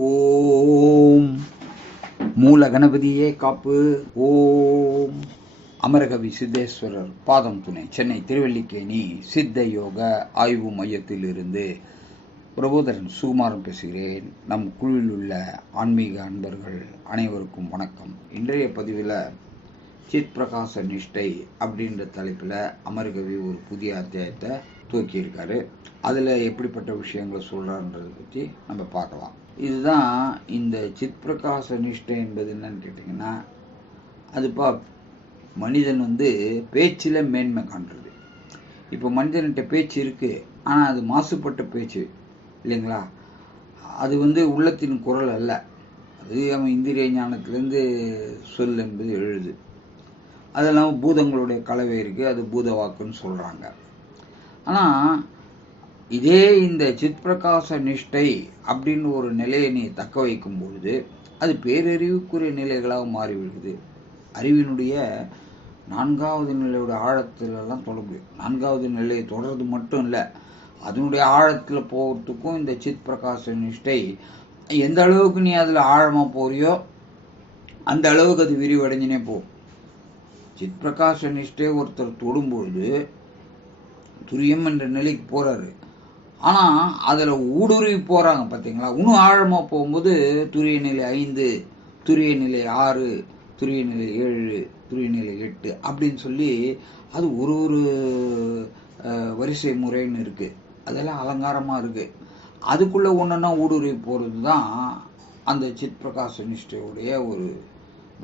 ஓம். மூல கணபதியே காப்பு. ஓம். அமரகவி சித்தேஸ்வரர் பாதம் துணை சென்னை திருவல்லிக்கேணி சித்த யோக ஆய்வு மையத்திலிருந்து பிரபோதரன் சுகுமாரன் பேசுகிறேன். நம் குழுவில் உள்ள ஆன்மீக அன்பர்கள் அனைவருக்கும் வணக்கம். இன்றைய பதிவில் சித் பிரகாச நிஷ்டை அப்படின்ற தலைப்பில் அமர்கவி ஒரு புதிய அத்தியாயத்தை தூக்கியிருக்காரு அதில் எப்படிப்பட்ட விஷயங்களை சொல்கிறான்றதை பற்றி நம்ம பார்க்கலாம். இதுதான் இந்த சித் பிரகாச நிஷ்டை என்பது என்னன்னு கேட்டிங்கன்னா அதுப்பா மனிதன் வந்து பேச்சில் மேன்மை காண்றது. இப்போ மனிதன்கிட்ட பேச்சு இருக்குது ஆனால் அது மாசுபட்ட பேச்சு இல்லைங்களா? அது வந்து உள்ளத்தின் குரல் அல்ல. அது அவன் இந்திரிய ஞானத்திலேருந்து சொல் என்பது எழுது. அதெல்லாம் பூதங்களுடைய கலவை இருக்குது அது பூதவாக்குன்னு சொல்கிறாங்க ஆனால் இதே இந்த சித் பிரகாச நிஷ்டை அப்படின்னு ஒரு நிலையை நீ தக்க வைக்கும் பொழுது அது பேரறிவுக்குரிய நிலைகளாக மாறிவிடுது அறிவினுடைய நான்காவது நிலையோட ஆழத்திலெல்லாம் தொட முடியும் நான்காவது நிலையை தொடர்றது மட்டும் இல்லை அதனுடைய ஆழத்தில் போகிறதுக்கும் இந்த சித் பிரகாச நிஷ்டை எந்த அளவுக்கு நீ அதில் ஆழமாக போறியோ அந்த அளவுக்கு அது விரிவடைஞ்சினே போகும். சித் பிரகாச நிஷ்டை ஒருத்தர் தொடும்பொழுது துரியம் என்ற நிலைக்கு போறாரு. ஆனா அதுல ஊடுருவி போறாங்க பாத்தீங்களா? இன்னும் ஆழமா போகும்போது துரிய நிலை ஐந்து துரிய நிலை ஆறு துரிய நிலை ஏழு துரிய நிலை எட்டு அப்படின்னு சொல்லி அது ஒரு ஒரு வரிசை முறைன்னு இருக்கு. அதெல்லாம் அலங்காரமா இருக்கு. அதுக்குள்ள ஒன்றுன்னா ஊடுருவி போறது தான் அந்த சித் பிரகாச நிஷ்டையுடைய ஒரு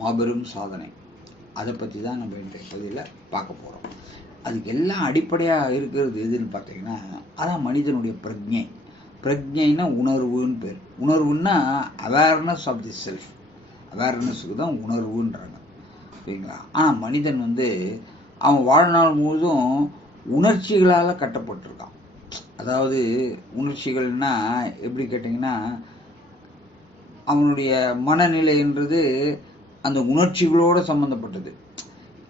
மாபெரும் சாதனை. அதை பற்றி தான் நம்ம இன்றைய பதிவில் பார்க்க போகிறோம் அதுக்கு எல்லாம் அடிப்படையாக இருக்கிறது எதுன்னு பார்த்தீங்கன்னா அதான் மனிதனுடைய பிரஜை. பிரஜைன்னா உணர்வுன்னு பேர். உணர்வுன்னா அவேர்னஸ் ஆஃப் தி செல்ஃப் அவேர்னஸுக்கு தான் உணர்வுன்றாங்க. சரிங்களா ஆனால் மனிதன் வந்து அவன் வாழ்நாள் முழுதும் உணர்ச்சிகளால் கட்டப்பட்டிருக்கான். அதாவது உணர்ச்சிகள்னா எப்படி கேட்டிங்கன்னா அவனுடைய மனநிலைன்றது அந்த உணர்ச்சிகளோடு சம்மந்தப்பட்டது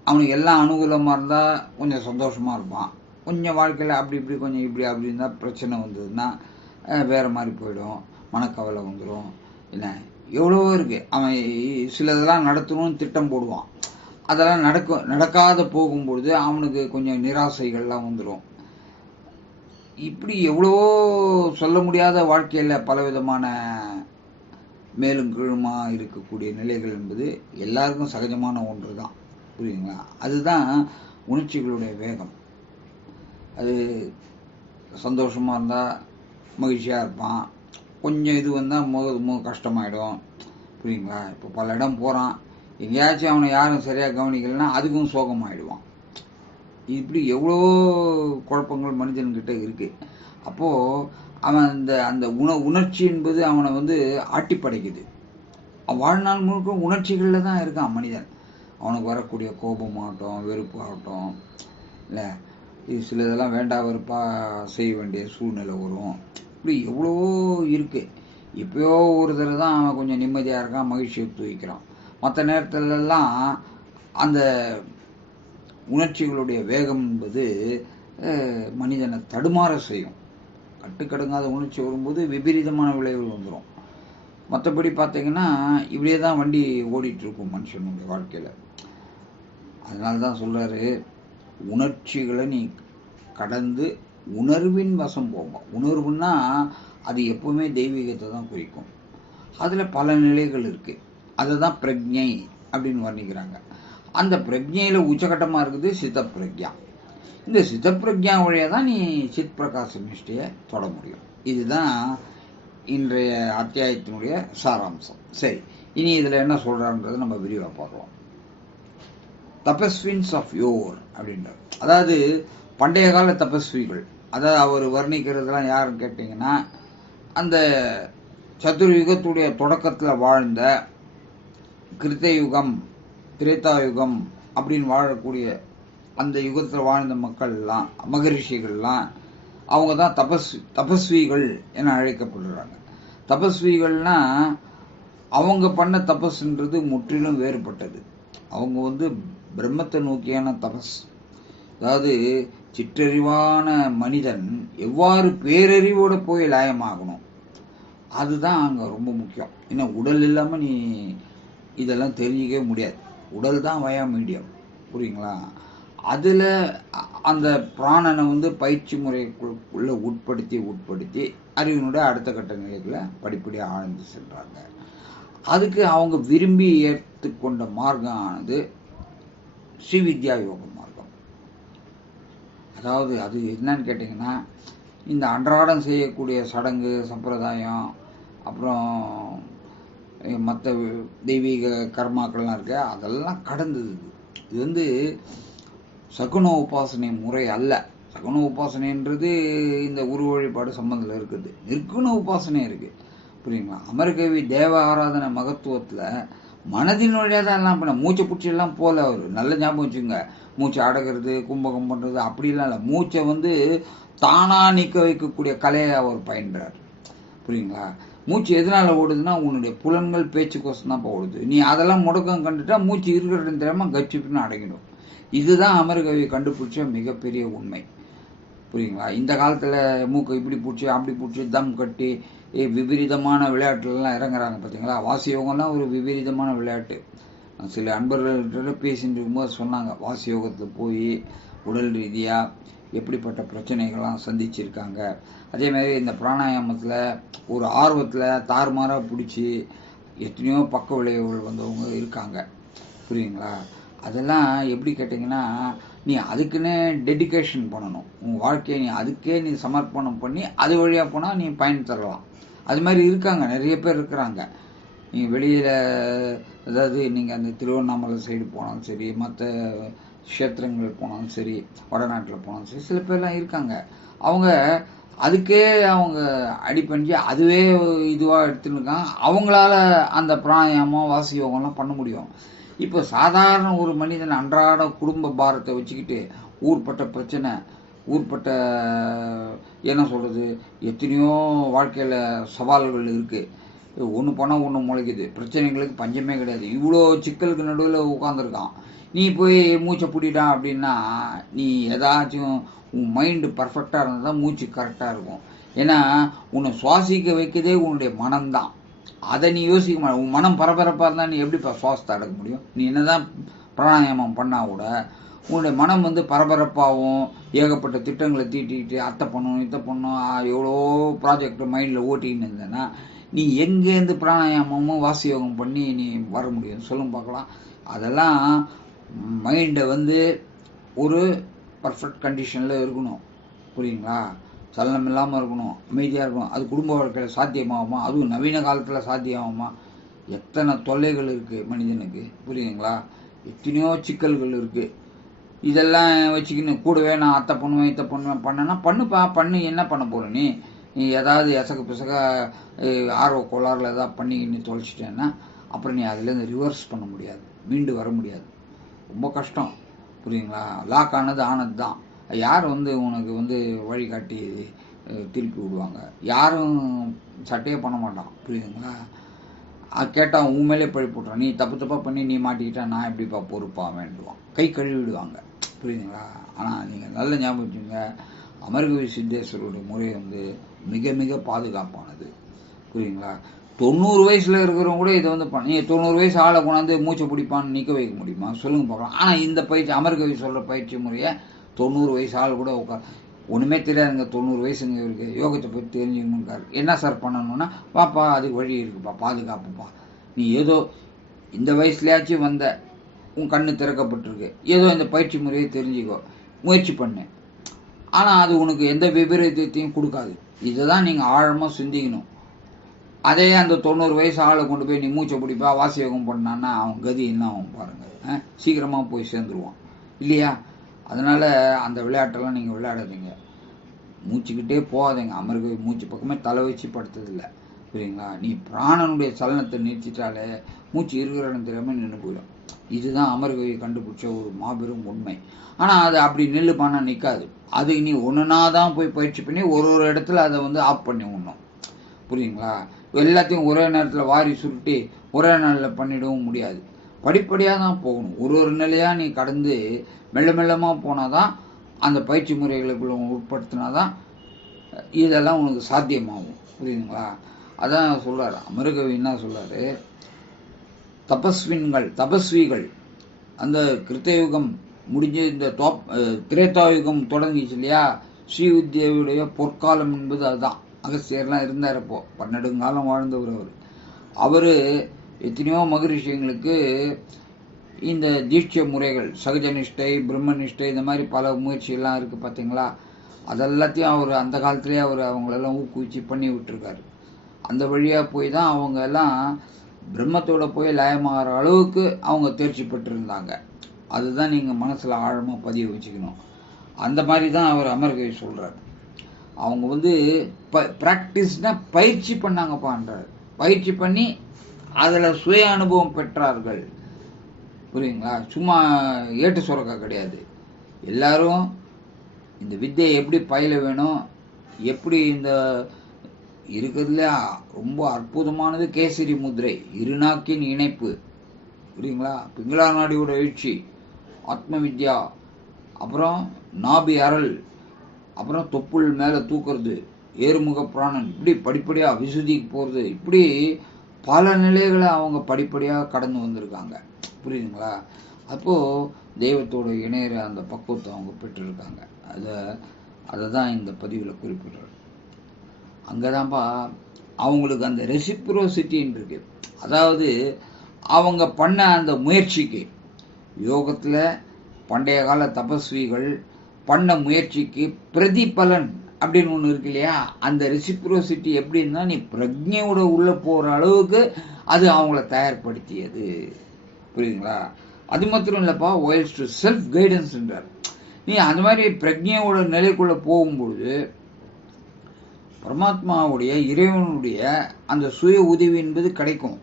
அவனுக்கு எல்லாம் அனுகூலமாக இருந்தால் கொஞ்சம் சந்தோஷமாக இருப்பான். கொஞ்சம் வாழ்க்கையில் அப்படி இப்படி கொஞ்சம் இப்படி அப்படி இருந்தால் பிரச்சனை வந்ததுன்னா வேறு மாதிரி போயிடும். மனக்கவலை வந்துடும் என்ன? எவ்வளவோ இருக்குது அவன் சிலதெல்லாம் நடத்தணும்னு திட்டம் போடுவான். அதெல்லாம் நடக்கும் நடக்காத போகும்பொழுது அவனுக்கு கொஞ்சம் நிராசைகள்லாம் வந்துடும் இப்படி எவ்வளவோ சொல்ல முடியாத வாழ்க்கையில் பலவிதமான மேலும் கீழுமாக இருக்கக்கூடிய நிலைகள் என்பது எல்லாருக்கும் சகஜமான ஒன்று தான் புரியுதுங்களா? அதுதான் உணர்ச்சிகளுடைய வேகம். அது சந்தோஷமாக இருந்தால் மகிழ்ச்சியாக இருப்பான். கொஞ்சம் இது வந்தால் முக முக கஷ்டமாயிடும். புரியுங்களா இப்போ பல இடம் போகிறான் எங்கேயாச்சும் அவனை யாரும் சரியாக கவனிக்கலைன்னா அதுக்கும் சோகமாயிடுவான். இப்படி எவ்வளோ குழப்பங்கள் மனிதன்கிட்ட இருக்குது அப்போது அவன் அந்த அந்த உண உணர்ச்சி என்பது அவனை வந்து ஆட்டி படைக்குது வாழ்நாள் முழுக்க உணர்ச்சிகளில் தான் இருக்கான் மனிதன். அவனுக்கு வரக்கூடிய கோபமாகட்டும் வெறுப்பாகட்டும் இல்லை இது சில இதெல்லாம் வேண்டா வெறுப்பாக செய்ய வேண்டிய சூழ்நிலை வரும். இப்படி எவ்வளவோ இருக்குது இப்போயோ ஒரு தடவை தான் அவன் கொஞ்சம் நிம்மதியாக இருக்கான் மகிழ்ச்சியை தூக்கிக்கிறான். மற்ற நேரத்துலலாம் அந்த உணர்ச்சிகளுடைய வேகம் என்பது மனிதனை தடுமாற செய்யும். கட்டுக்கடுங்காத உணர்ச்சி வரும்போது விபரீதமான விளைவுகள் வந்துடும் மற்றபடி பார்த்தீங்கன்னா இப்படியே தான் வண்டி ஓடிட்டு இருக்கும் மனுஷனுடைய வாழ்க்கையில். அதனால தான் சொல்கிறாரு உணர்ச்சிகளை நீ கடந்து உணர்வின் வசம் போகும் உணர்வுன்னா அது எப்பவுமே தெய்வீகத்தை தான் குறிக்கும். அதில் பல நிலைகள் இருக்குது அதை தான் பிரஜை அப்படின்னு வர்ணிக்கிறாங்க. அந்த பிரஜையில் உச்சகட்டமாக இருக்குது சித்த பிரஜா இந்த சித்த பிரஜா வழியாக தான் நீ சித் பிரகாச நிஷ்டையை தொட முடியும். இதுதான் இன்றைய அத்தியாயத்தினுடைய சாராம்சம். சரி இனி இதில் என்ன சொல்கிறான்றதை நம்ம விரிவாக பார்க்கலாம். தபஸ்வின்ஸ் ஆஃப் யோர் அப்படின்றார். அதாவது பண்டைய கால தபஸ்விகள் அதாவது அவர் வர்ணிக்கிறதுலாம் யாருன்னு கேட்டிங்கன்னா அந்த சதுர்யுகத்துடைய தொடக்கத்தில் வாழ்ந்த கிருத்த யுகம் திரேதா யுகம் அப்படின்னு வாழக்கூடிய அந்த யுகத்தில் வாழ்ந்த மக்கள்லாம் மகரிஷிகள்லாம் அவங்க தான் தபஸ் தபஸ்விகள் என அழைக்கப்படுறாங்க. தபஸ்விகள்னா அவங்க பண்ண தபஸ்ன்றது முற்றிலும் வேறுபட்டது. அவங்க வந்து பிரம்மத்தை நோக்கியான தபஸ். அதாவது சிற்றறிவான மனிதன் எவ்வாறு பேரறிவோட போய் லயமாகணும்? அதுதான் அங்கே ரொம்ப முக்கியம். ஏன்னா உடல் இல்லாமல் நீ இதெல்லாம் தெரிஞ்சிக்கவே முடியாது. உடல் தான் வயா மீடியம். புரியுங்களா? அதில் அந்த பிராணனை வந்து பயிற்சி முறைக்குள்ளே உட்படுத்தி உட்படுத்தி அறிவினுடைய அடுத்த கட்ட நிலைகளை படிப்படியாக ஆழ்ந்து சென்றாங்க. அதுக்கு அவங்க விரும்பி ஏற்றுக்கொண்ட மார்க்கம் ஆனது ஸ்ரீ வித்யா யோக மார்க்கம் அதாவது அது என்னன்னு கேட்டிங்கன்னா இந்த அன்றாடம் செய்யக்கூடிய சடங்கு சம்பிரதாயம் அப்புறம் மற்ற தெய்வீக கர்மாக்கள்லாம் இருக்கு அதெல்லாம் கடந்தது இது. வந்து சகுன உபாசனை முறை அல்ல. சகுன உபாசனைன்றது இந்த உருவ வழிபாடு சம்பந்தத்தில் இருக்குது. நிற்குண உபாசனை இருக்கு. புரியுங்களா அமரகவி தேவ ஆராதனை மகத்துவத்துல மனதின் வழியாக தான் எல்லாம் பண்ண. மூச்சை பிடிச்செல்லாம் போகல போல அவர். நல்ல ஞாபகம் வச்சுங்க மூச்சை அடக்கிறது கும்பகம் பண்ணுறது அப்படிலாம் இல்லை. மூச்சை வந்து தானாக நிற்க வைக்கக்கூடிய கலையை அவர் பயின்றார். புரியுங்களா? மூச்சு எதனால் ஓடுதுன்னா உன்னுடைய புலன்கள் பேச்சுக்கோசம் தான் ஓடுது. நீ அதெல்லாம் முடக்கம் கண்டுட்டா மூச்சு இருக்கிற தெரியாமல் கச்சிப்புன்னு அடங்கிடும். இதுதான் அமரகவி கண்டுபிடிச்ச மிகப்பெரிய உண்மை. புரியுங்களா? இந்த காலத்தில் மூக்கை இப்படி பிடிச்சி அப்படி பிடிச்சி தம் கட்டி விபரீதமான விளையாட்டுலாம் இறங்குறாங்க பார்த்தீங்களா வாசி யோகம்லாம் ஒரு விபரீதமான விளையாட்டு. சில அன்பர்கள்ட்ட பேசிட்டு இருக்கும்போது சொன்னாங்க வாசி யோகத்தில் போய் உடல் ரீதியாக எப்படிப்பட்ட பிரச்சனைகள்லாம் சந்திச்சிருக்காங்க. அதே மாதிரி இந்த பிராணாயாமத்தில் ஒரு ஆர்வத்தில் தாறுமாறாக பிடிச்சி எத்தனையோ பக்க விளைவுகள் வந்தவங்க இருக்காங்க. புரியுங்களா அதெல்லாம் எப்படி கேட்டிங்கன்னா நீ அதுக்குன்னே டெடிகேஷன் பண்ணணும். உன் வாழ்க்கையை நீ அதுக்கே நீ சமர்ப்பணம் பண்ணி அது வழியாக போனால் நீ பயன் தரலாம். அது மாதிரி இருக்காங்க நிறைய பேர் இருக்கிறாங்க. நீங்கள் வெளியில் அதாவது நீங்கள் அந்த திருவண்ணாமலை சைடு போனாலும் சரி மற்ற க்ஷேத்திரங்கள் போனாலும் சரி வடநாட்டில் போனாலும் சரி சில பேர்லாம் இருக்காங்க. அவங்க அதுக்கே அவங்க அடிப்பணிஞ்சு அதுவே இதுவாக எடுத்துன்னு இருக்காங்க. அவங்களால அந்த பிராணாயாமம் வாசி யோகம்லாம் பண்ண முடியும். இப்போ சாதாரண ஒரு மனிதன் அன்றாட குடும்ப பாரத்தை வச்சுக்கிட்டு ஊர்பட்ட பிரச்சனை ஊர்பட்ட என்ன சொல்கிறது எத்தனையோ வாழ்க்கையில் சவால்கள் இருக்குது ஒன்று போனால் ஒன்று முளைக்குது. பிரச்சனைகளுக்கு பஞ்சமே கிடையாது. இவ்வளோ சிக்கலுக்கு நடுவில் உட்காந்துருக்கான் நீ போய் மூச்சை பிடிடா அப்படின்னா நீ ஏதாச்சும் உன் மைண்டு பர்ஃபெக்டாக இருந்தால் தான் மூச்சு கரெக்டாக இருக்கும். ஏன்னா உன்னை சுவாசிக்க வைக்கதே உன்னுடைய மனம்தான். அதை நீ யோசிக்க மாட்ட. உன் மனம் பரபரப்பாக இருந்தால் நீ எப்படிப்பா சுவாசத்தை அடக்க முடியும்? நீ என்ன தான் பிராணாயாமம் பண்ணால் கூட உன்னுடைய மனம் வந்து பரபரப்பாகவும் ஏகப்பட்ட திட்டங்களை தீட்டிக்கிட்டு அத்தை பண்ணணும் இத்தை பண்ணணும் எவ்வளோ ப்ராஜெக்ட் மைண்டில் ஓட்டின்னு இருந்தேன்னா நீ எங்கேருந்து பிராணாயாமமும் வாசி யோகம் பண்ணி நீ வர முடியும் சொல்லும் பார்க்கலாம். அதெல்லாம் மைண்டை வந்து ஒரு பர்ஃபெக்ட் கண்டிஷனில் இருக்கணும். புரியுங்களா சலனம் இல்லாமல் இருக்கணும். அமைதியாக இருக்கணும். அது குடும்ப வாழ்க்கையில் சாத்தியமாகுமா? அதுவும் நவீன காலத்தில் சாத்தியமாகுமா? எத்தனை தொல்லைகள் இருக்குது மனிதனுக்கு? புரியுதுங்களா? எத்தனையோ சிக்கல்கள் இருக்குது இதெல்லாம் வச்சுக்கின்னு கூடவே நான் அத்தை பண்ணுவேன் இத்தை பண்ணுவேன் பண்ணேன்னா பண்ணுப்பா பண்ணு என்ன பண்ண போற நீ? நீ ஏதாவது எசக பிசக ஆர்வ கோளாறுல ஏதாவது பண்ணிக்கின்னு தொலைச்சிட்டேன்னா அப்புறம் நீ அதுலேருந்து ரிவர்ஸ் பண்ண முடியாது. மீண்டு வர முடியாது. ரொம்ப கஷ்டம். புரியுங்களா லாக் ஆனது ஆனது தான். யார் வந்து உனக்கு வந்து வழிகாட்டி திருப்பி விடுவாங்க? யாரும் சட்டையே பண்ண மாட்டான். புரியுதுங்களா? அது கேட்டால் உன் மேலே பழி போட்டுறான் நீ தப்பு தப்பாக பண்ணி நீ மாட்டிக்கிட்டா நான் எப்படிப்பா பொறுப்பா வேண்டுவான் கை கழுவிடுவாங்க. புரியுதுங்களா? ஆனால் நீங்கள் நல்ல ஞாபகம் வச்சுங்க அமர்கவி சித்தேஸ்வரோட முறை வந்து மிக மிக பாதுகாப்பானது. புரியுங்களா தொண்ணூறு வயசில் இருக்கிறவங்க கூட இதை வந்து பண்ண நீ தொண்ணூறு வயசு ஆளை கொண்டாந்து மூச்சை பிடிப்பான்னு நிற்க வைக்க முடியுமா? சொல்லுங்க பார்க்கலாம். ஆனால் இந்த பயிற்சி அமர்கவி சொல்கிற பயிற்சி முறையை தொண்ணூறு வயசு ஆள் கூட உட்கார் ஒன்றுமே தெரியாதுங்க தொண்ணூறு வயசுங்க இவருக்கு. யோகத்தை பற்றி தெரிஞ்சுக்கணுங்கார் என்ன சார் பண்ணணும்னா பாப்பா அதுக்கு வழி இருக்குப்பா பாதுகாப்புப்பா. நீ ஏதோ இந்த வயசுலயாச்சும் வந்த உன் கண்ணு திறக்கப்பட்டிருக்கு. ஏதோ இந்த பயிற்சி முறையை தெரிஞ்சுக்கோ. முயற்சி பண்ணு. ஆனால் அது உனக்கு எந்த விபரீதத்தையும் கொடுக்காது. இதை தான் நீங்கள் ஆழமாக சிந்திக்கணும். அதே அந்த தொண்ணூறு வயசு ஆளை கொண்டு போய் நீ மூச்சை பிடிப்பா வாசியோகம் பண்ணான்னா அவன் கதி என்ன ஆகும் பாருங்கள் சீக்கிரமாக போய் சேர்ந்துருவான். இல்லையா? அதனால் அந்த விளையாட்டெல்லாம் நீங்கள் விளையாடாதீங்க. மூச்சுக்கிட்டே போகாதீங்க. அமருக மூச்சு பக்கமே தலை வச்சு படுத்ததில்லை. புரியுங்களா நீ பிராணனுடைய சலனத்தை நிறுத்திட்டாலே மூச்சு இருக்கிற தெரியாமல் நின்று போயிடும். இதுதான் அமர்கவி கண்டுபிடிச்ச ஒரு மாபெரும் உண்மை. ஆனால் அது அப்படி நெல் பண்ண நிற்காது அது நீ ஒன்றுனா தான் போய் பயிற்சி பண்ணி ஒரு ஒரு இடத்துல அதை வந்து ஆஃப் பண்ணி விடணும் புரியுங்களா எல்லாத்தையும் ஒரே நேரத்தில் வாரி சுருட்டி ஒரே நாளில் பண்ணிடவும் முடியாது. படிப்படியாக தான் போகணும். ஒரு ஒரு நிலையாக நீ கடந்து மெல்ல மெல்லமாக போனால் தான் அந்த பயிற்சி முறைகளுக்குள்ள உட்படுத்தினாதான் இதெல்லாம் உனக்கு சாத்தியமாகும். புரியுதுங்களா? அதான் சொல்கிறார் அமரகவி என்ன சொல்றாரு? தபஸ்வின்கள் தபஸ்விகள். அந்த கிருத்தயுகம் முடிஞ்சு இந்த தோப் திரேதாயுகம் தொடங்கிச்சு இல்லையா? ஸ்ரீவித்யாவுடைய பொற்காலம் என்பது அதுதான். அகஸ்தியர்லாம் இருந்தார் இப்போ பன்னெடுங்காலம் வாழ்ந்தவர் அவர். அவர் எத்தனையோ மகரிஷியங்களுக்கு இந்த தீட்சை முறைகள் சகஜனிஷ்டை பிரம்மனிஷ்டை இந்த மாதிரி பல முயற்சியெல்லாம் இருக்குது பார்த்தீங்களா அதெல்லாத்தையும் அவர் அந்த காலத்திலேயே அவர் அவங்களெல்லாம் ஊக்குவிச்சு பண்ணி விட்டுருக்காரு. அந்த வழியாக போய் தான் அவங்க எல்லாம் பிரம்மத்தோட போய் லயமாகிற அளவுக்கு அவங்க தேர்ச்சி பெற்றிருந்தாங்க. அதுதான் நீங்கள் மனசில் ஆழமாக பதிய வச்சுக்கணும். அந்த மாதிரி தான் அவர் அமர்கவி சொல்கிறார் அவங்க வந்து ப ப்ராக்டிஸ்னால் பயிற்சி பண்ணாங்கப்பான்றார். பயிற்சி பண்ணி அதில் சுய அனுபவம் பெற்றார்கள். புரியுங்களா? சும்மா ஏட்டு சுரக்கா கிடையாது. எல்லாரும் இந்த வித்தையை எப்படி பயில வேணும் எப்படி இந்த இருக்கிறதுல ரொம்ப அற்புதமானது கேசரி முதிரை இருநாக்கின் இணைப்பு. புரியுங்களா பிங்களா நாடியோட எழுச்சி ஆத்ம வித்யா அப்புறம் நாபி அரல் அப்புறம் தொப்புள் மேலே தூக்குறது ஏறுமுக பிராணன் இப்படி படிப்படியாக விசுதிக்கு போகிறது இப்படி பல நிலைகளை அவங்க படிப்படியாக கடந்து வந்திருக்காங்க. புரியுதுங்களா? அப்போது தெய்வத்தோட இணையிற அந்த பக்குவத்தை அவங்க பெற்றிருக்காங்க. அதை அதை தான் இந்த பதிவில் குறிப்பிடுறாரு. அங்கே தான்ப்பா அவங்களுக்கு அந்த ரெசிப்ரோசிட்டின்னு இருக்கு அதாவது அவங்க பண்ண அந்த முயற்சிக்கு யோகத்தில் பண்டைய கால தபஸ்விகள் பண்ண முயற்சிக்கு பிரதிபலன் அப்படின்னு ஒன்று இருக்கு இல்லையா? அந்த ரெசிப்ரோசிட்டி எப்படின்னா நீ பிரஜையோட உள்ளே போகிற அளவுக்கு அது அவங்கள தயார்படுத்தியது. புரியுதுங்களா? அது மாத்திரம் இல்லைப்பா ஒயல்ஸ் டு செல்ஃப் கைடன்ஸ்ன்றார் நீ அந்த மாதிரி பிரஜையோட நிலைக்குள்ளே போகும்பொழுது பரமாத்மாவுடைய இறைவனுடைய அந்த சுய உதவி என்பது கிடைக்கும்.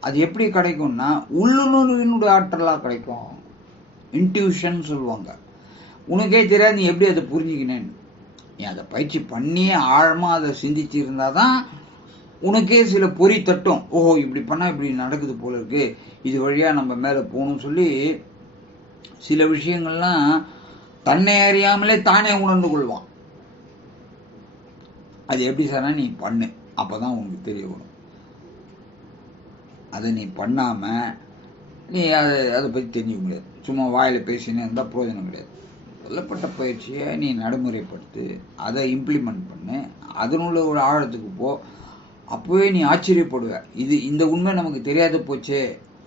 அது எப்படி கிடைக்கும்னா உள்ளுணர்வினுடைய ஆற்றலாக கிடைக்கும். இன்ட்யூஷன் சொல்லுவாங்க. உனக்கே தெரியாது நீ எப்படி அதை புரிஞ்சுக்கினேன்னு. நீ அதை பயிற்சி பண்ணி ஆழமாக அதை சிந்திச்சு இருந்தால் தான் உனக்கே சில பொறி தட்டும். ஓஹோ இப்படி பண்ணால் இப்படி நடக்குது போல இருக்கு. இது வழியாக நம்ம மேலே போகணும்னு சொல்லி சில விஷயங்கள்லாம் தன்னை அறியாமலே தானே உணர்ந்து கொள்வான். அது எப்படி சார்னா நீ பண்ணு. அப்போ தான் உனக்கு தெரிய வரும். அதை நீ பண்ணாமல் நீ அதை அதை பற்றி தெரிஞ்சுக்க முடியாது. சும்மா வாயில் பேசினே இருந்தால் பிரயோஜனம் கிடையாது. சொல்லப்பட்ட பயிற்சியை நீ நடைமுறைப்படுத்து அதை இம்ப்ளிமெண்ட் பண்ணு. அதனுள்ள ஒரு ஆழத்துக்கு போ. அப்போவே நீ ஆச்சரியப்படுவ. இது இந்த உண்மை நமக்கு தெரியாத போச்சே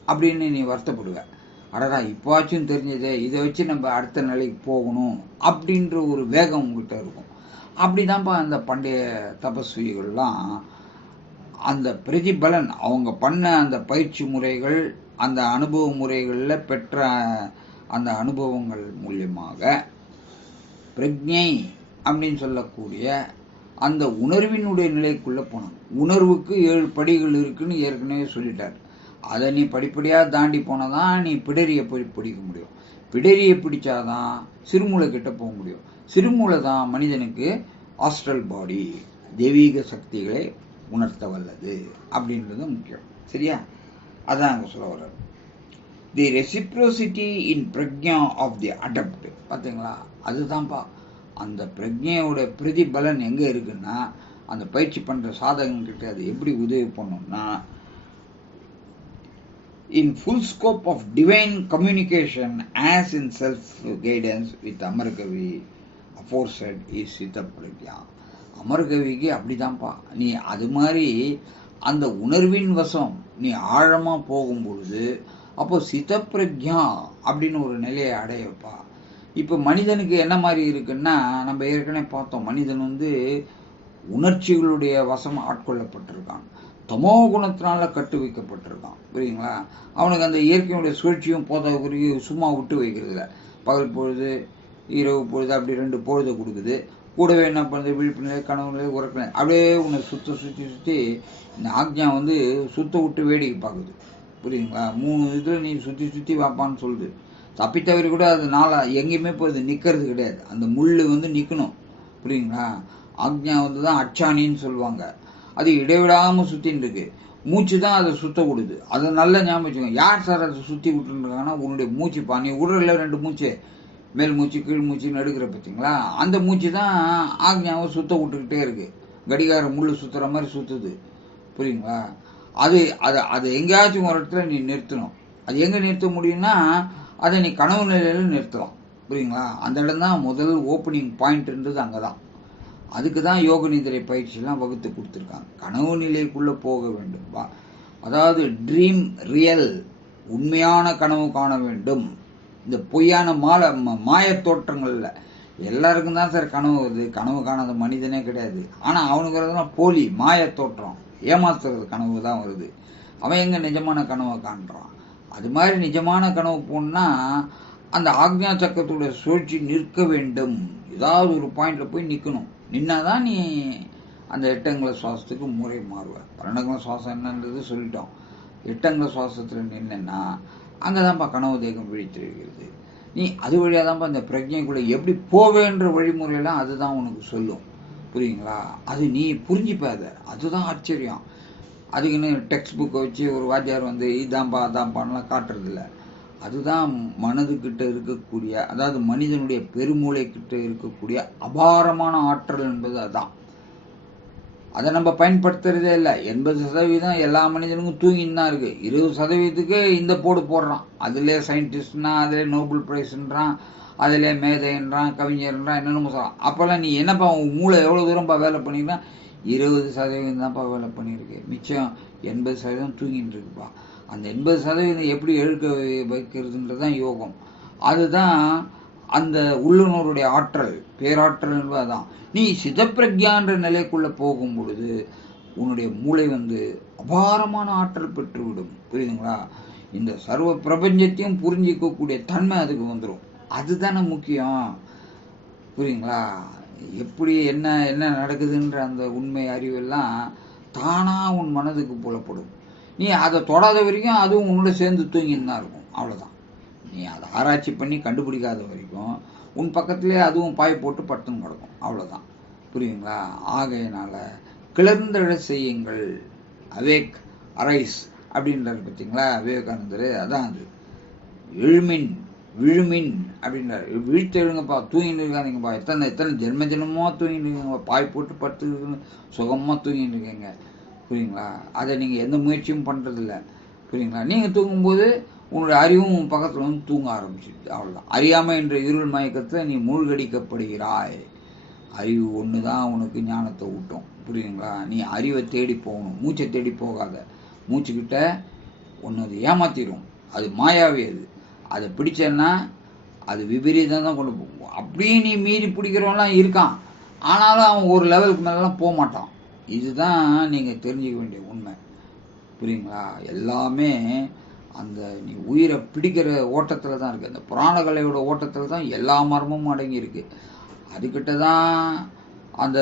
அப்படின்னு நீ வருத்தப்படுவ. அடடா இப்போச்சும் தெரிஞ்சதே. இதை வச்சு நம்ம அடுத்த நிலைக்கு போகணும் அப்படின்ற ஒரு வேகம் உங்ககிட்ட இருக்கும். அப்படிதான்ப்பா அந்த பண்டைய தபஸ்விகள்லாம் அந்த பிரதிபலன். அவங்க பண்ண அந்த பயிற்சி முறைகள் அந்த அனுபவ முறைகளில் பெற்ற அந்த அனுபவங்கள் மூலியமாக பிரஜை அப்படின்னு சொல்லக்கூடிய அந்த உணர்வினுடைய நிலைக்குள்ளே போனாங்க உணர்வுக்கு ஏழு படிகள் இருக்குன்னு ஏற்கனவே சொல்லிட்டார். அதை நீ படிப்படியாக தாண்டி போனால் தான் நீ பிடரியை போய் பிடிக்க முடியும். பிடரியை பிடிச்சாதான் சிறுமுளை கிட்ட போக முடியும். சிறுமூளை தான் மனிதனுக்கு ஆஸ்ட்ரல் பாடி தெய்வீக சக்திகளை உணர்த்த வல்லது அப்படின்றது முக்கியம். சரியா? அதான் அங்கே சொல்ல வர்றாரு the reciprocity in Prajna of the adapt பார்த்தீங்களா அதுதான்ப்பா அந்த பிரஜையோட பிரதிபலன் எங்கே இருக்குன்னா அந்த பயிற்சி பண்ணுற சாதகங்கிட்ட அது எப்படி உதவி பண்ணும்னா in full scope of divine communication as in self guidance with Amarkavi a foresight is சித்த பிரக்யா அமர்கவிக்கு அப்படிதான்ப்பா. நீ அது மாதிரி அந்த உணர்வின் வசம் நீ ஆழமாக போகும் பொழுது அப்போ சித்தப்பிரக்யா அப்படின்னு ஒரு நிலையை அடையப்பா. இப்போ மனிதனுக்கு என்ன மாதிரி இருக்குன்னா நம்ம ஏற்கனவே பார்த்தோம் மனிதன் வந்து உணர்ச்சிகளுடைய வசம் ஆட்கொள்ளப்பட்டிருக்கான். தமோ குணத்தினால கட்டு வைக்கப்பட்டிருக்கான் புரியுங்களா அவனுக்கு அந்த இயற்கையுடைய சுழற்சியும் போத சும்மா விட்டு வைக்கிறது இல்லை பகல் பொழுது இரவு பொழுது அப்படி ரெண்டு பொழுதை கொடுக்குது. கூடவே என்ன பண்ணுறது விழிப்புணர்வு கனவுநிலை உறக்க அப்படியே உன்னை சுத்த சுற்றி சுற்றி இந்த ஆக்ஞா வந்து சுத்த விட்டு வேடிக்கை பார்க்குது. புரியுங்களா மூணு இதில் நீ சுற்றி சுற்றி பார்ப்பான்னு சொல்லுது. தப்பித்தவரி கூட அது நாளாக எங்கேயுமே போகுது நிற்கிறது கிடையாது. அந்த முள் வந்து நிற்கணும் புரியுங்களா ஆக்ஞா வந்து தான் அச்சாணின்னு சொல்லுவாங்க. அது இடைவிடாமல் சுற்றின்னு இருக்கு. மூச்சு தான் அதை சுத்த விடுது அதை நல்லா ஞாபகம் வச்சுக்கோங்க. யார் சார் அதை சுற்றி விட்டுருக்காங்கன்னா உன்னுடைய மூச்சு பா. நீ விடுறல ரெண்டு மூச்சு. மேல் மூச்சு கீழ் மூச்சு நடுக்கிற பார்த்தீங்களா? அந்த மூச்சு தான் ஆக்ஞாவை சுத்த விட்டுக்கிட்டே இருக்கு. கடிகார முள் சுத்துற மாதிரி சுத்துது. புரியுங்களா அது அது அது எங்கேயாச்சும் ஒரு இடத்துல நீ நிறுத்தணும். அது எங்கே நிறுத்த முடியும்னா அதை நீ கனவு நிலையில நிறுத்தலாம். புரியுங்களா அந்த இடம் தான் முதல் ஓப்பனிங் பாயிண்ட்ன்றது அங்கே தான் அதுக்கு தான் யோக நிதிரை பயிற்சியெல்லாம் வகுத்து கொடுத்துருக்காங்க. கனவு நிலைக்குள்ளே போக வேண்டும். வா- அதாவது ட்ரீம் ரியல் உண்மையான கனவு காண வேண்டும். இந்த பொய்யான மாலை மாய மாயத் தோற்றங்கள்ல. எல்லாருக்கும் தான் சார் கனவு வருது. கனவு காணாத மனிதனே கிடையாது. ஆனால் அவனுக்கு வரதுலாம் போலி மாயத் தோற்றம். ஏமாத்துறது கனவு தான் வருது. அவன் எங்க நிஜமான கனவை காண்றான்? அது மாதிரி நிஜமான கனவு போனா அந்த ஆக்ஞா சக்கரத்துடைய சூழ்ச்சி நிற்க வேண்டும். ஏதாவது ஒரு பாயிண்ட்ல போய் நிற்கணும் நின்னாதான் நீ அந்த எட்டங்கள சுவாசத்துக்கு முறை மாறுவ. பன்னெண்டங்கள சுவாசம் என்னன்றது சொல்லிட்டோம். எட்டங்கள சுவாசத்தில் நின்னா அங்கே தான்ப்பா கனவு தேகம் விழித்திருக்கிறது. நீ அது வழியாக தான்ப்பா இந்த பிரஜைக்குள்ளே எப்படி போவேன்ற வழிமுறையெல்லாம் அதுதான் உனக்கு சொல்லும். புரியுங்களா அது நீ புரிஞ்சுப்பாத. அதுதான் ஆச்சரியம். அதுக்குன்னு டெக்ஸ்ட் புக்கை வச்சு ஒரு வாத்தியார் வந்து இதாம்பா அதாம்பான்லாம் காட்டுறதில்ல. அதுதான் மனதுக்கிட்ட இருக்கக்கூடிய அதாவது மனிதனுடைய பெருமூளை கிட்ட இருக்கக்கூடிய அபாரமான ஆற்றல் என்பது அதான். அதை நம்ம பயன்படுத்துறதே இல்லை. எண்பது சதவீதம் எல்லா மனிதனுக்கும் தூங்கின்னு தான் இருக்கு. இருபது சதவீதத்துக்கு இந்த போடு போடுறான். அதுல சயின்டிஸ்ட்னா அதிலே நோபல் பிரைஸ்ன்றான் அதிலே மேதைன்றான் கவிஞர்ன்றான் என்னென்னமோ சொல்கிறான் அப்போல்லாம் நீ என்னப்பா உன் மூளை எவ்வளோ தூரம்ப்பா வேலை பண்ணிருக்கா இருபது சதவீதம் தான்ப்பா வேலை பண்ணியிருக்கு. மிச்சம் எண்பது சதவீதம் தூங்கின்னு இருக்குப்பா. அந்த எண்பது சதவீதம் எப்படி எழுக்க வைக்கிறதுன்றது தான் யோகம். அதுதான் அந்த உள்ளுணருடைய ஆற்றல் பேராற்றல் என்பதுதான். நீ சிதப்பிரக்யான்ற நிலைக்குள்ள போகும் பொழுது உன்னுடைய மூளை வந்து அபாரமான ஆற்றல் பெற்றுவிடும். புரியுதுங்களா? இந்த சர்வ பிரபஞ்சத்தையும் புரிஞ்சிக்கக்கூடிய தன்மை அதுக்கு வந்துடும் அதுதானே முக்கியம். புரியுங்களா எப்படி என்ன என்ன நடக்குதுன்ற அந்த உண்மை அறிவெல்லாம் தானாக உன் மனதுக்கு புலப்படும். நீ அதை தொடாத வரைக்கும் அதுவும் உன்னோட சேர்ந்து தூங்கின்னு தான் இருக்கும். அவ்வளோதான் நீ அதை ஆராய்ச்சி பண்ணி கண்டுபிடிக்காத வரைக்கும் உன் பக்கத்திலே அதுவும் பாய் போட்டு படுத்துன்னு கிடக்கும். அவ்வளோதான் புரியுங்களா ஆகையினால கிளர்ந்தழ செய்யுங்கள். அவேக் அரைஸ் அப்படின்றாரு பார்த்தீங்களா விவேகானந்தர் அதான் அது. எழுமின் விழுமின் அப்படின்றாரு. விழித்தெழுங்கப்பா தூங்கிட்டு இருக்காதீங்கப்பா. எத்தனை எத்தனை ஜென்ம ஜென்மமாக தூங்கிட்டு இருக்கீங்க பாய் போட்டு படுத்து சுகமாக தூங்கிட்டு இருக்கீங்க. புரியுங்களா அதை நீங்கள் எந்த முயற்சியும் பண்ணுறதில்ல புரியுங்களா நீங்கள் தூங்கும்போது உன்னுடைய அறிவும் உன் வந்து தூங்க ஆரம்பிச்சிடுது அவ்வளோதான் அறியாமை என்ற இருள் மயக்கத்தை நீ மூழ்கடிக்கப்படுகிறாய். அறிவு ஒன்று தான் உனக்கு ஞானத்தை ஊட்டும். புரியுங்களா நீ அறிவை தேடி போகணும். மூச்சை தேடி போகாத. மூச்சுக்கிட்ட ஒன்று அது ஏமாத்திடும் அது மாயாவே அது. அதை பிடிச்சேன்னா அது விபரீதம் தான் கொண்டு போகும் அப்படியே நீ மீறி பிடிக்கிறவன்லாம் இருக்கான். ஆனாலும் அவன் ஒரு லெவலுக்கு மேலெலாம் போக மாட்டான். இதுதான் நீங்கள் தெரிஞ்சுக்க வேண்டிய உண்மை. புரியுங்களா எல்லாமே அந்த நீ உயிரை பிடிக்கிற ஓட்டத்தில் தான் இருக்குது அந்த புராணகலையோட ஓட்டத்தில் தான் எல்லா மர்மமும் அடங்கி இருக்கு அதுக்கிட்ட தான் அந்த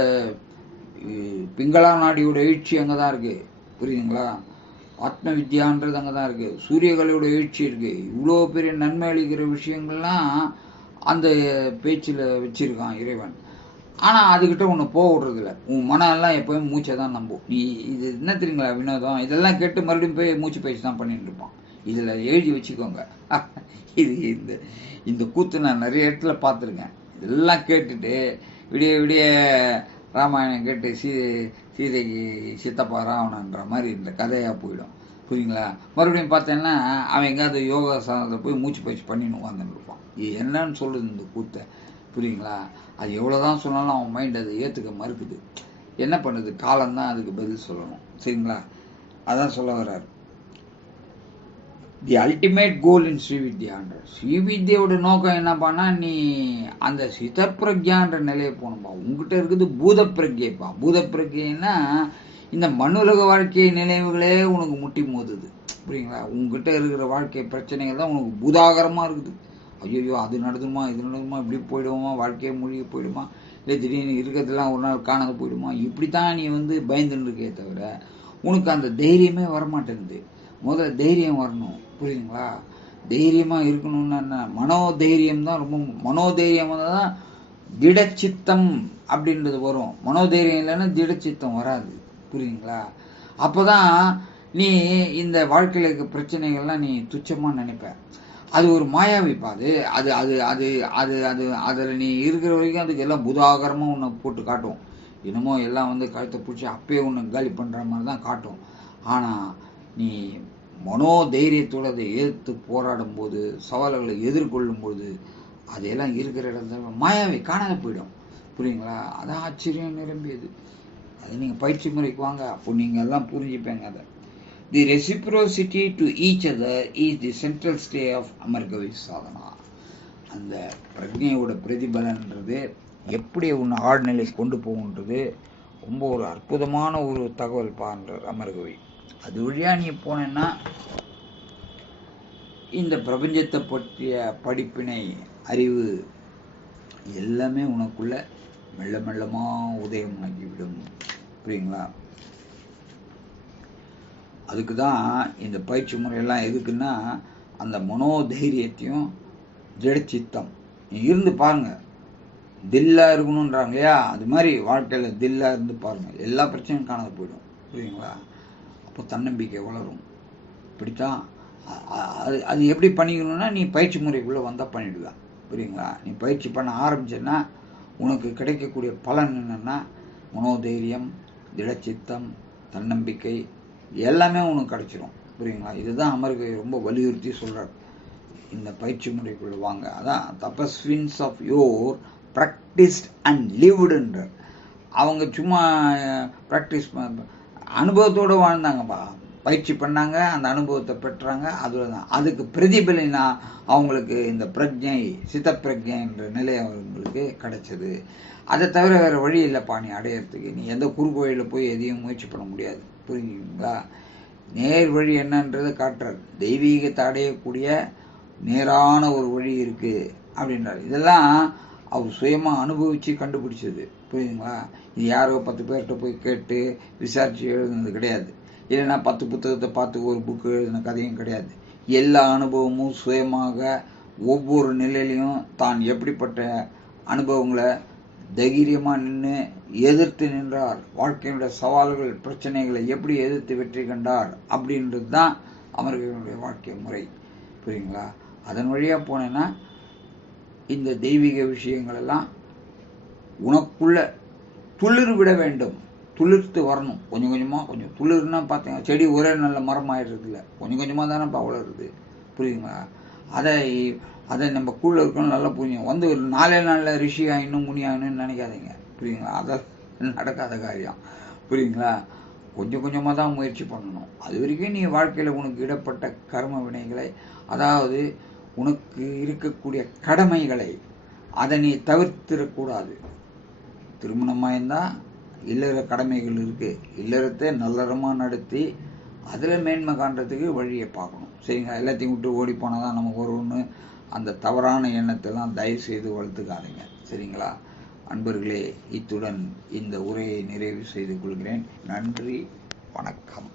பிங்களா நாடியோட எழுச்சி அங்கே தான் இருக்கு. புரியுதுங்களா? ஆத்ம வித்யான்றது அங்கே தான் இருக்குது சூரியகலையோட எழுச்சி இருக்குது இவ்வளோ பெரிய நன்மை அளிக்கிற விஷயங்கள்லாம் அந்த பேச்சில் வச்சுருக்கான் இறைவன். ஆனால் அதுக்கிட்ட ஒன்று போக விடுறதில்ல. உன் மனம் எல்லாம் எப்போயும் மூச்சை தான் நம்பும். நீ இது என்ன தெரியுங்களா வினோதம்? இதெல்லாம் கேட்டு மறுபடியும் போய் மூச்சு பயிற்சி தான் பண்ணிட்டு இருப்பான். இதில் எழுதி வச்சுக்கோங்க. இது இந்த இந்த கூத்து நான் நிறைய இடத்துல பார்த்துருக்கேன். இதெல்லாம் கேட்டுட்டு விடிய விடிய ராமாயணம் கேட்டு சீ சீதைக்கு சித்தப்பா ராவணன்ற மாதிரி இந்த கதையாக போயிடும். புரியுங்களா? மறுபடியும் பார்த்தேன்னா அவன் எங்கேயாவது யோகாசனத்தில் போய் மூச்சு பயிற்சி பண்ணின்னு உட்காந்துருப்பான் இது என்னன்னு சொல்லுது இந்த கூத்தை. புரியுங்களா? அது எவ்வளோதான் சொன்னாலும் அவன் மைண்ட் அதை ஏற்றுக்க மறுக்குது. என்ன பண்ணுது? காலம்தான் அதுக்கு பதில் சொல்லணும். சரிங்களா? அதான் சொல்ல வர்றாரு. தி அல்டிமேட் கோல் இன் ஸ்ரீவித்யான்ற ஸ்ரீவித்யோட நோக்கம் என்ன பண்ணா நீ அந்த சிதப்பிரக்யான்ற நிலையை போகணும்பா. உங்ககிட்ட இருக்குது பூத பிரக்யப்பா பூத பிரக்யன்னா இந்த மண்ணுலக வாழ்க்கை நினைவுகளே உனக்கு முட்டி மோதுது. புரியுங்களா? உங்ககிட்ட இருக்கிற வாழ்க்கை பிரச்சனைகள் தான் உனக்கு பூதாகரமாக இருக்குது. ஐயோ அது நடந்துமா இது நடந்துமா இப்படி போயிடுவோமா வாழ்க்கையே மூழ்கி போயிடுமா இல்லை திடீர்னு இருக்கிறதெல்லாம் ஒரு நாள் காணாது போயிடுமா இப்படி தான் நீ வந்து பயந்துன்னு இருக்கே தவிர உனக்கு அந்த தைரியமே வரமாட்டேங்குது. முதல்ல தைரியம் வரணும். புரியுதுங்களா? தைரியமா இருக்கணும்னா என்ன? மனோதைரியம் தான் ரொம்ப மனோதைரியம் தான் திடச்சித்தம் அப்படின்றது வரும். மனோதைரியம் இல்லைன்னா திடச்சித்தம் வராது. புரியுதுங்களா? அப்போதான் நீ இந்த வாழ்க்கையில் இருக்க பிரச்சனைகள்லாம் நீ துச்சமாக நினைப்ப. அது ஒரு மாயாவிப்பா அது. அது அது அது அது அது அதில் நீ இருக்கிற வரைக்கும் அதுக்கு எல்லாம் புதாகரமாக உன்னை போட்டு காட்டும். என்னமோ எல்லாம் வந்து கழுத்தை பிடிச்சி அப்பயே உன்னை காலி பண்ணுற மாதிரி தான் காட்டும். ஆனால் நீ மனோதைரியத்தோடு அதை எதிர்த்து போராடும் போது சவால்களை எதிர்கொள்ளும் போது அதையெல்லாம் இருக்கிற இடத்துல மாயாவை காணாத போயிடும். புரியுங்களா? அதான் ஆச்சரியம் நிரம்பியது. அது நீங்கள் பயிற்சி முறைக்கு வாங்க அப்போ நீங்கள் எல்லாம் புரிஞ்சுப்பேங்க அதை. The reciprocity to each other is the central stay of Amarkavi Sadhana அந்த பிரஜையோட பிரதிபலன்றது எப்படி உன்னை ஆழ்நிலை கொண்டு போகுன்றது ரொம்ப ஒரு அற்புதமான ஒரு தகவல் பான்றார் அமர்கவி. அது வழியாக நீ போனேன்னா இந்த பிரபஞ்சத்தை பற்றிய படிப்பினை அறிவு எல்லாமே உனக்குள்ள மெல்ல மெல்லமா உதயமாகிவிடும். புரியுங்களா? அதுக்கு தான் இந்த பயிற்சி முறையெல்லாம் எதுக்குன்னா அந்த மனோதைரியத்தையும் திடச்சித்தம். நீ இருந்து பாருங்க. தில்லா இருக்கணுன்றாங்க இல்லையா? அது மாதிரி வாழ்க்கையில் தில்லா இருந்து பாருங்க. எல்லா பிரச்சனையும் காணாது போயிடும். புரியுங்களா? அப்போ தன்னம்பிக்கை வளரும். இப்படித்தான் அது அது எப்படி பண்ணிக்கணும்னா நீ பயிற்சி முறைக்குள்ளே வந்தால் பண்ணிடுவேன் புரியுங்களா? நீ பயிற்சி பண்ண ஆரம்பிச்சேன்னா உனக்கு கிடைக்கக்கூடிய பலன் என்னென்னா மனோதைரியம் திடச்சித்தம் தன்னம்பிக்கை எல்லாமே உனக்கு கிடைச்சிரும். புரியுங்களா? இதுதான் அமர்கை ரொம்ப வலியுறுத்தி சொல்கிறார் இந்த பயிற்சி முறைக்குள்ளே வாங்க. அதான் தபஸ்வின்ஸ் ஆஃப் யோர் ப்ராக்டிஸ்ட் அண்ட் லிவ்டுன்றார் அவங்க சும்மா ப்ராக்டிஸ் அனுபவத்தோடு வாழ்ந்தாங்கப்பா. பயிற்சி பண்ணாங்க அந்த அனுபவத்தை பெற்றாங்க அதில் தான் அதுக்கு பிரதிபலினா அவங்களுக்கு இந்த பிரஜை சித்த பிரஜை என்ற நிலை அவங்களுக்கு கிடைச்சது. அதை தவிர வேற வழி இல்லைப்பா நீ அடையறதுக்கு. நீ எந்த குறுக்கு வழியில் போய் எதையும் முயற்சி பண்ண முடியாது. புரிஞ்சுங்களா நேர் வழி என்னன்றதை காட்டுறார். தெய்வீகத்தை அடையக்கூடிய நேரான ஒரு வழி இருக்குது அப்படின்றார். இதெல்லாம் அவர் சுயமாக அனுபவித்து கண்டுபிடிச்சது. புரியுதுங்களா? இது யாரோ பத்து பேர்கிட்ட போய் கேட்டு விசாரிச்சு எழுதுனது கிடையாது. இல்லைன்னா பத்து புத்தகத்தை பார்த்து ஒரு புக்கு எழுதின கதையும் கிடையாது. எல்லா அனுபவமும் சுயமாக ஒவ்வொரு நிலையிலையும் தான் எப்படிப்பட்ட அனுபவங்களை தைரியமாக நின்று எதிர்த்து நின்றார். வாழ்க்கையினுடைய சவால்கள் பிரச்சனைகளை எப்படி எதிர்த்து வெற்றி கண்டார் அப்படின்றது தான் அவர்களுடைய வாழ்க்கை முறை. புரியுங்களா அதன் வழியாக போனேன்னா இந்த தெய்வீக விஷயங்கள் எல்லாம் உனக்குள்ள துளிர் விட வேண்டும். துளிர்த்து வரணும். கொஞ்சம் கொஞ்சமாக கொஞ்சம் துளிர்னா பார்த்தீங்க செடி ஒரே நல்ல மரம் ஆயிடுறதுல கொஞ்சம் கொஞ்சமாக தானேப்பா வளருது. புரியுதுங்களா? அதை அதை நம்ம கூட இருக்கணும் நல்லா புரியும் வந்து ஒரு நாலே நாளில் ரிஷி ஆயினும் முனி ஆகணும்னு நினைக்காதீங்க. புரியுங்களா அதை நடக்காத காரியம். புரியுங்களா கொஞ்சம் கொஞ்சமாக தான் முயற்சி பண்ணணும். அது வரைக்கும் நீ வாழ்க்கையில் உனக்கு இடப்பட்ட கர்ம வினைகளை அதாவது உனக்கு இருக்கக்கூடிய கடமைகளை அதை நீ தவிர்த்திடக்கூடாது. திருமணமாக இருந்தால் இல்லற கடமைகள் இருக்கு. இல்லறத்தை நல்லறமாக நடத்தி அதில் மேன்மை காண்றதுக்கு வழியை பார்க்கணும். சரிங்களா? எல்லாத்தையும் விட்டு ஓடி போனால் தான் நமக்கு ஒன்று அந்த தவறான எண்ணத்தெல்லாம் தயவு செய்து வளர்த்துக்காதீங்க. சரிங்களா? அன்பர்களே இத்துடன் இந்த உரையை நிறைவு செய்து கொள்கிறேன். நன்றி வணக்கம்.